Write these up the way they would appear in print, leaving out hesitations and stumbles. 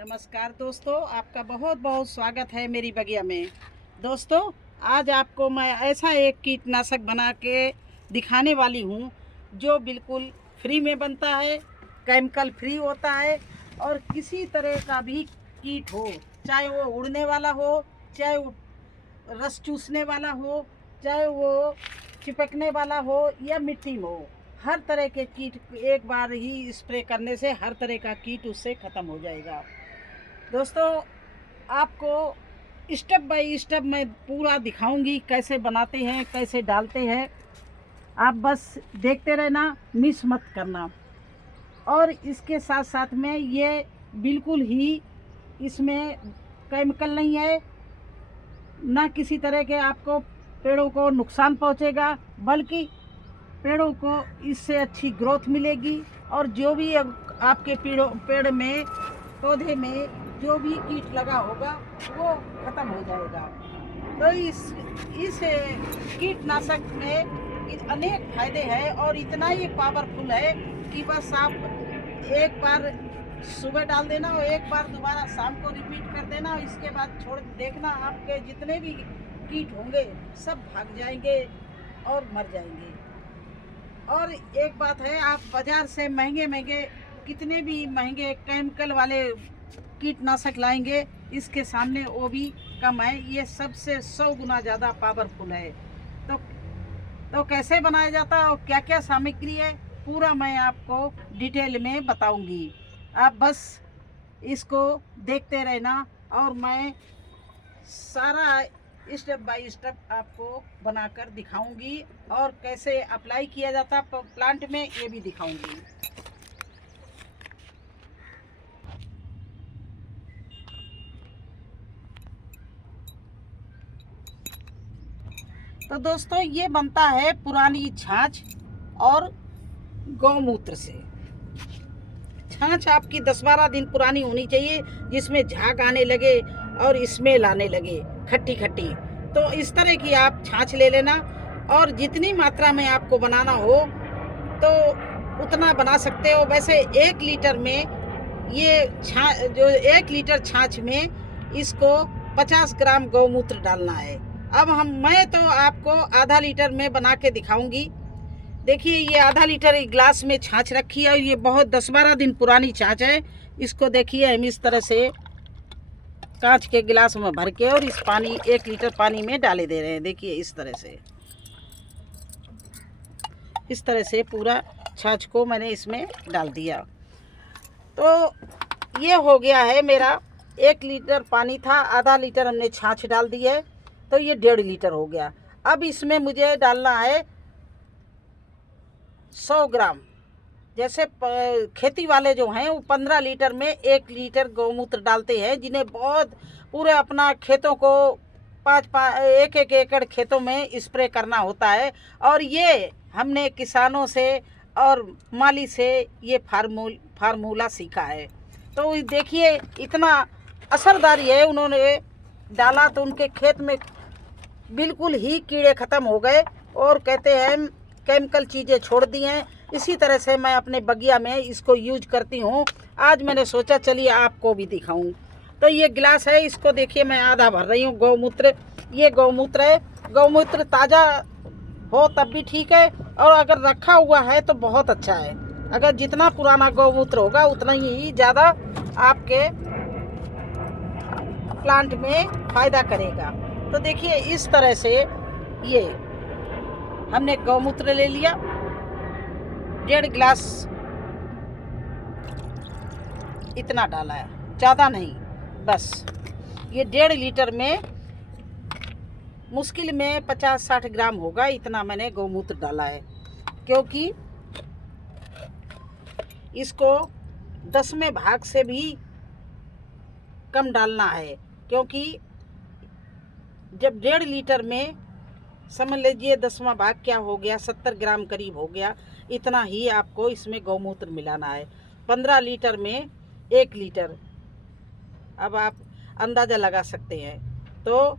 नमस्कार दोस्तों, आपका बहुत बहुत स्वागत है मेरी बगिया में। दोस्तों, आज आपको मैं ऐसा एक कीटनाशक बना के दिखाने वाली हूँ जो बिल्कुल फ्री में बनता है, केमिकल फ्री होता है और किसी तरह का भी कीट हो, चाहे वो उड़ने वाला हो, चाहे वो रस चूसने वाला हो, चाहे वो चिपकने वाला हो या मिट्टी में हो, हर तरह के कीट एक बार ही स्प्रे करने से हर तरह का कीट उससे ख़त्म हो जाएगा। दोस्तों, आपको स्टेप बाय स्टेप मैं पूरा दिखाऊंगी कैसे बनाते हैं, कैसे डालते हैं। आप बस देखते रहना, मिस मत करना। और इसके साथ साथ में ये बिल्कुल ही इसमें केमिकल नहीं है, ना किसी तरह के आपको पेड़ों को नुकसान पहुंचेगा, बल्कि पेड़ों को इससे अच्छी ग्रोथ मिलेगी और जो भी आपके पेड़ में पौधे में जो भी कीट लगा होगा वो ख़त्म हो जाएगा। तो इस कीटनाशक में अनेक फायदे हैं और इतना ही पावरफुल है कि बस आप एक बार सुबह डाल देना और एक बार दोबारा शाम को रिपीट कर देना और इसके बाद छोड़ देखना, आपके जितने भी कीट होंगे सब भाग जाएंगे और मर जाएंगे। और एक बात है, आप बाज़ार से महंगे कितने भी महंगे केमिकल वाले कीटनाशक लाएंगे, इसके सामने वो भी कम है। ये सबसे 100 गुना ज़्यादा पावरफुल है। तो कैसे बनाया जाता है और क्या क्या सामग्री है, पूरा मैं आपको डिटेल में बताऊंगी। आप बस इसको देखते रहना और मैं सारा स्टेप बाय स्टेप आपको बनाकर दिखाऊंगी और कैसे अप्लाई किया जाता है प्लांट में ये भी दिखाऊंगी। तो दोस्तों, ये बनता है पुरानी छाछ और गौमूत्र से। छाछ आपकी 10-12 दिन पुरानी होनी चाहिए, जिसमें झाग आने लगे और स्मेल आने लगे खट्टी खट्टी। तो इस तरह की आप छाछ ले लेना और जितनी मात्रा में आपको बनाना हो तो उतना बना सकते हो। वैसे 1 लीटर में ये जो 1 लीटर छाछ में इसको 50 ग्राम गौमूत्र डालना है। अब मैं तो आपको आधा लीटर में बना के दिखाऊंगी। देखिए, ये आधा लीटर एक गिलास में छाछ रखी है और ये बहुत 10-12 दिन पुरानी छाछ है। इसको देखिए, हम इस तरह से कांच के गिलास में भर के और इस 1 लीटर पानी में डाले दे रहे हैं। देखिए, इस तरह से पूरा छाछ को मैंने इसमें डाल दिया। तो ये हो गया है मेरा 1 लीटर पानी था, आधा लीटर हमने छाछ डाल दी है, तो ये 1.5 लीटर हो गया। अब इसमें मुझे डालना है 100 ग्राम। जैसे खेती वाले जो हैं वो 15 लीटर में 1 लीटर गौमूत्र डालते हैं, जिन्हें बहुत पूरे अपना खेतों को 1-1 एकड़ खेतों में स्प्रे करना होता है। और ये हमने किसानों से और माली से ये फार्मूला सीखा है। तो देखिए, इतना असरदारी है, उन्होंने डाला तो उनके खेत में बिल्कुल ही कीड़े ख़त्म हो गए और कहते हैं केमिकल चीज़ें छोड़ दी हैं। इसी तरह से मैं अपने बगिया में इसको यूज करती हूँ। आज मैंने सोचा चलिए आपको भी दिखाऊं। तो ये गिलास है, इसको देखिए मैं आधा भर रही हूँ गौमूत्र। ये गौमूत्र है। गौमूत्र ताज़ा हो तब भी ठीक है और अगर रखा हुआ है तो बहुत अच्छा है। अगर जितना पुराना गौमूत्र होगा उतना ही ज़्यादा आपके प्लांट में फ़ायदा करेगा। तो देखिए, इस तरह से ये हमने गौमूत्र ले लिया, 1.5 गिलास इतना डाला है, ज़्यादा नहीं, बस ये 1.5 लीटर में मुश्किल में 50-60 ग्राम होगा, इतना मैंने गौमूत्र डाला है। क्योंकि इसको 10वें भाग से भी कम डालना है, क्योंकि जब 1.5 लीटर में समझ लीजिए 10वां भाग क्या हो गया, 70 ग्राम करीब हो गया, इतना ही आपको इसमें गौमूत्र मिलाना है। 15 लीटर में 1 लीटर, अब आप अंदाज़ा लगा सकते हैं। तो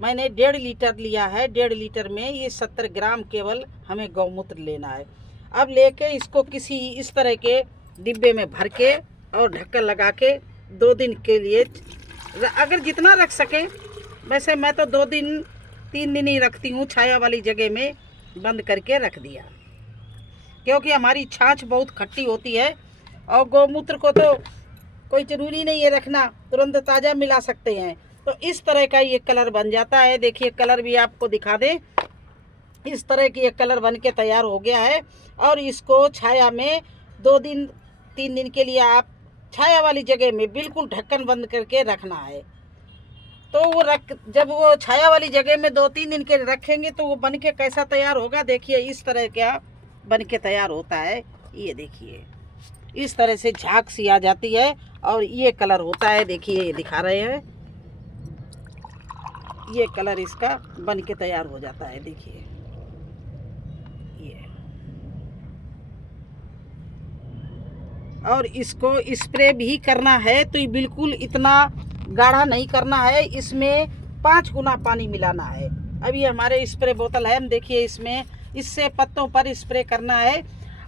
मैंने 1.5 लीटर लिया है, 1.5 लीटर में ये 70 ग्राम केवल हमें गौमूत्र लेना है। अब लेके इसको किसी इस तरह के डिब्बे में भर के और ढक्कन लगा के 2 दिन के लिए, अगर जितना रख सके। वैसे मैं तो 2 दिन 3 दिन ही रखती हूँ, छाया वाली जगह में बंद करके रख दिया, क्योंकि हमारी छाछ बहुत खट्टी होती है और गौमूत्र को तो कोई ज़रूरी नहीं है रखना, तुरंत ताज़ा मिला सकते हैं। तो इस तरह का ये कलर बन जाता है। देखिए कलर भी आपको दिखा दें, इस तरह की ये कलर बन के तैयार हो गया है। और इसको छाया में 2 दिन 3 दिन के लिए आप छाया वाली जगह में बिल्कुल ढक्कन बंद करके रखना है। तो वो जब वो छाया वाली जगह में 2-3 दिन के रखेंगे तो वो बन के कैसा तैयार होगा, देखिए इस तरह का बन के तैयार होता है। ये देखिए इस तरह से झाग सी आ जाती है और ये कलर होता है। देखिए ये दिखा रहे हैं, ये कलर इसका बन के तैयार हो जाता है। देखिए ये, और इसको स्प्रे भी करना है तो ये बिल्कुल इतना गाढ़ा नहीं करना है, इसमें 5 गुना पानी मिलाना है। अभी हमारे स्प्रे बोतल है, हम देखिए इसमें इससे पत्तों पर स्प्रे करना है।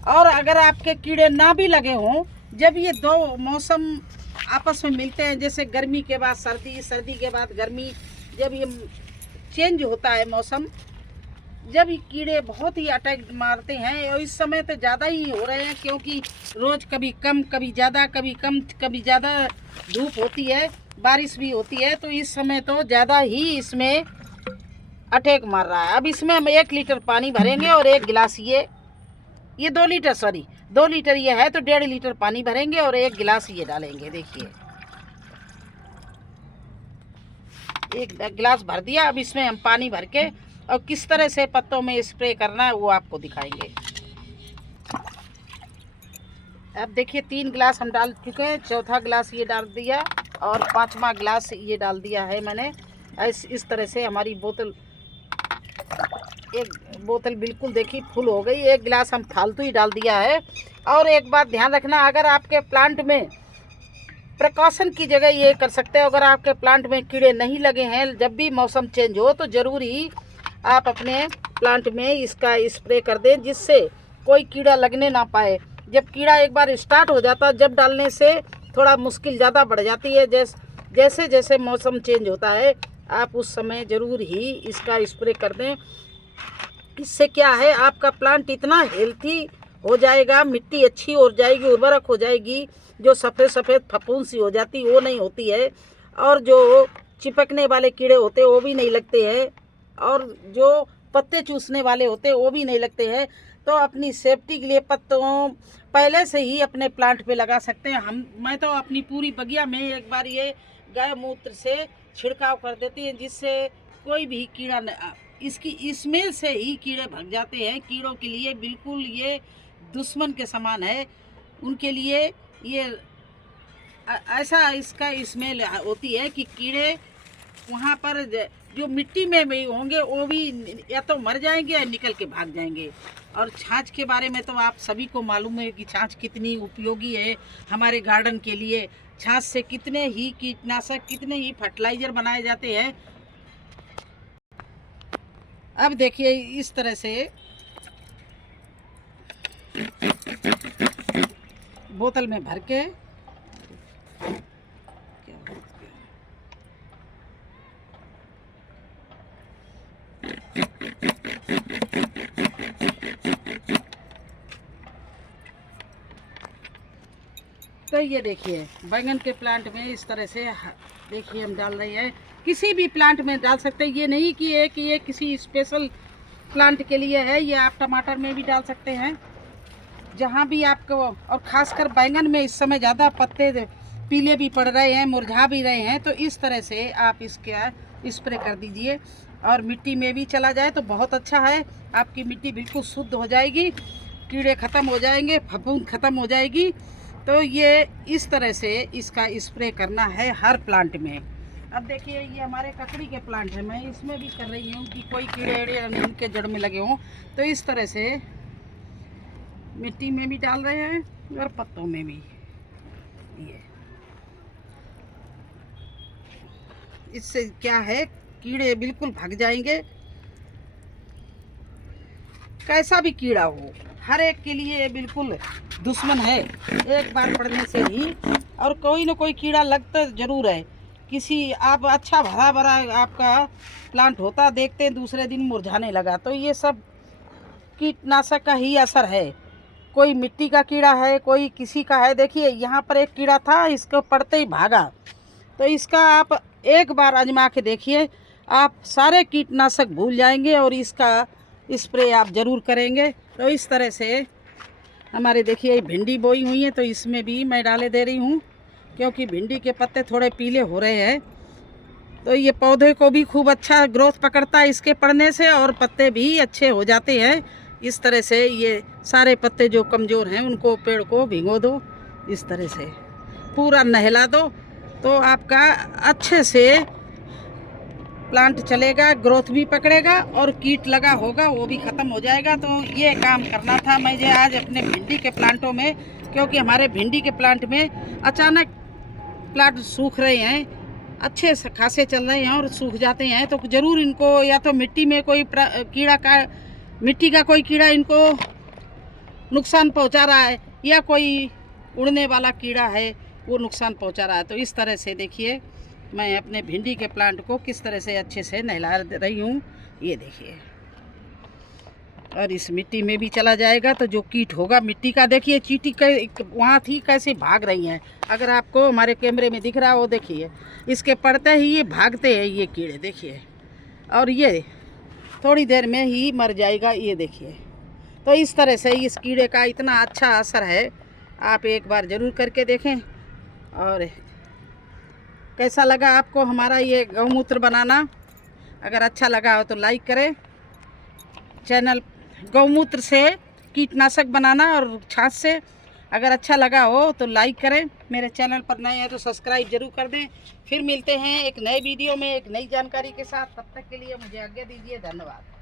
और अगर आपके कीड़े ना भी लगे हों, जब ये 2 मौसम आपस में मिलते हैं, जैसे गर्मी के बाद सर्दी, सर्दी के बाद गर्मी, जब ये चेंज होता है मौसम, जब ये कीड़े बहुत ही अटैक मारते हैं, और इस समय तो ज़्यादा ही हो रहे हैं, क्योंकि रोज़ कभी कम कभी ज़्यादा, कभी कम कभी ज़्यादा धूप होती है, बारिश भी होती है, तो इस समय तो ज़्यादा ही इसमें अटैक मार रहा है। अब इसमें हम 1 लीटर पानी भरेंगे और 1 गिलास ये 2 लीटर, सॉरी 2 लीटर ये है तो 1.5 लीटर पानी भरेंगे और 1 गिलास ये डालेंगे। देखिए 1 गिलास भर दिया। अब इसमें हम पानी भर के और किस तरह से पत्तों में स्प्रे करना है वो आपको दिखाएंगे। अब देखिए 3 गिलास हम डाल चुके हैं, 4था गिलास ये डाल दिया और 5वां गिलास ये डाल दिया है मैंने। इस तरह से हमारी बोतल, एक बोतल बिल्कुल देखिए फुल हो गई। 1 गिलास हम फालतू ही डाल दिया है। और एक बात ध्यान रखना, अगर आपके प्लांट में प्रिकॉशन की जगह ये कर सकते हो, अगर आपके प्लांट में कीड़े नहीं लगे हैं, जब भी मौसम चेंज हो तो ज़रूर ही आप अपने प्लांट में इसका स्प्रे कर दें, जिससे कोई कीड़ा लगने ना पाए। जब कीड़ा एक बार स्टार्ट हो जाता है, जब डालने से थोड़ा मुश्किल ज़्यादा बढ़ जाती है। जैसे जैसे मौसम चेंज होता है आप उस समय ज़रूर ही इसका स्प्रे कर दें। इससे क्या है, आपका प्लांट इतना हेल्थी हो जाएगा, मिट्टी अच्छी हो जाएगी, उर्वरक हो जाएगी, जो सफ़ेद सफ़ेद फफूंद सी हो जाती वो नहीं होती है, और जो चिपकने वाले कीड़े होते हैं वो भी नहीं लगते हैं, और जो पत्ते चूसने वाले होते हैं वो भी नहीं लगते हैं। तो अपनी सेफ्टी के लिए पत्तों पहले से ही अपने प्लांट पे लगा सकते हैं। मैं तो अपनी पूरी बगिया में एक बार ये गाय मूत्र से छिड़काव कर देती हैं, जिससे कोई भी कीड़ा इसकी स्मेल से ही कीड़े भाग जाते हैं। कीड़ों के लिए बिल्कुल ये दुश्मन के समान है, उनके लिए ये ऐसा इसका स्मेल होती है कि कीड़े वहाँ पर जो मिट्टी में भी होंगे वो भी या तो मर जाएंगे या निकल के भाग जाएंगे। और छाछ के बारे में तो आप सभी को मालूम है कि छाछ कितनी उपयोगी है हमारे गार्डन के लिए। छाछ से कितने ही कीटनाशक, कितने ही फर्टिलाइज़र बनाए जाते हैं। अब देखिए इस तरह से बोतल में भर के तो ये देखिए बैंगन के प्लांट में इस तरह से देखिए हम डाल रहे हैं। किसी भी प्लांट में डाल सकते हैं, ये नहीं कि ये किसी स्पेशल प्लांट के लिए है, ये आप टमाटर में भी डाल सकते हैं, जहाँ भी आपको। और ख़ासकर बैंगन में इस समय ज़्यादा पत्ते पीले भी पड़ रहे हैं, मुरझा भी रहे हैं, तो इस तरह से आप इसका स्प्रे कर दीजिए और मिट्टी में भी चला जाए तो बहुत अच्छा है। आपकी मिट्टी बिल्कुल शुद्ध हो जाएगी, कीड़े ख़त्म हो जाएंगे, फफूंद ख़त्म हो जाएगी। तो ये इस तरह से इसका स्प्रे करना है हर प्लांट में। अब देखिए ये हमारे ककड़ी के प्लांट है, मैं इसमें भी कर रही हूँ कि कोई कीड़े उनके जड़ में लगे हों, तो इस तरह से मिट्टी में भी डाल रहे हैं और पत्तों में भी। ये इससे क्या है, कीड़े बिल्कुल भाग जाएंगे। कैसा भी कीड़ा हो, हर एक के लिए बिल्कुल दुश्मन है। एक बार पड़ने से ही और कोई ना कोई कीड़ा लगता ज़रूर है। किसी आप अच्छा भरा भरा आपका प्लांट होता, देखते हैं दूसरे दिन मुरझाने लगा, तो ये सब कीटनाशक का ही असर है। कोई मिट्टी का कीड़ा है, कोई किसी का है। देखिए यहाँ पर एक कीड़ा था, इसको पड़ते ही भागा। तो इसका आप एक बार आजमा के देखिए, आप सारे कीटनाशक भूल जाएंगे और इसका स्प्रे आप ज़रूर करेंगे। तो इस तरह से हमारे देखिए भिंडी बोई हुई है, तो इसमें भी मैं डाले दे रही हूँ, क्योंकि भिंडी के पत्ते थोड़े पीले हो रहे हैं। तो ये पौधे को भी खूब अच्छा ग्रोथ पकड़ता है इसके पड़ने से, और पत्ते भी अच्छे हो जाते हैं। इस तरह से ये सारे पत्ते जो कमज़ोर हैं उनको, पेड़ को भिगो दो, इस तरह से पूरा नहला दो, तो आपका अच्छे से प्लांट चलेगा, ग्रोथ भी पकड़ेगा और कीट लगा होगा वो भी ख़त्म हो जाएगा। तो ये काम करना था मुझे आज अपने भिंडी के प्लांटों में, क्योंकि हमारे भिंडी के प्लांट में अचानक प्लांट सूख रहे हैं, अच्छे से खासे चल रहे हैं और सूख जाते हैं। तो ज़रूर इनको या तो मिट्टी में कोई कीड़ा का, मिट्टी का कोई कीड़ा इनको नुकसान पहुंचा रहा है, या कोई उड़ने वाला कीड़ा है वो नुकसान पहुंचा रहा है। तो इस तरह से देखिए मैं अपने भिंडी के प्लांट को किस तरह से अच्छे से नहला रही हूँ, ये देखिए। और इस मिट्टी में भी चला जाएगा, तो जो कीट होगा मिट्टी का, देखिए चींटी वहाँ थी कैसे भाग रही हैं। अगर आपको हमारे कैमरे में दिख रहा हो, देखिए इसके पड़ते ही ये भागते हैं ये कीड़े, देखिए। और ये थोड़ी देर में ही मर जाएगा, ये देखिए। तो इस तरह से इस कीड़े का इतना अच्छा असर है, आप एक बार ज़रूर करके देखें। और कैसा लगा आपको हमारा ये गौमूत्र बनाना? अगर अच्छा लगा हो तो लाइक करें। चैनल गौमूत्र से कीटनाशक बनाना और छाछ से, अगर अच्छा लगा हो तो लाइक करें। मेरे चैनल पर नए हैं तो सब्सक्राइब जरूर कर दें। फिर मिलते हैं एक नए वीडियो में एक नई जानकारी के साथ। तब तक के लिए मुझे आज्ञा दीजिए। धन्यवाद।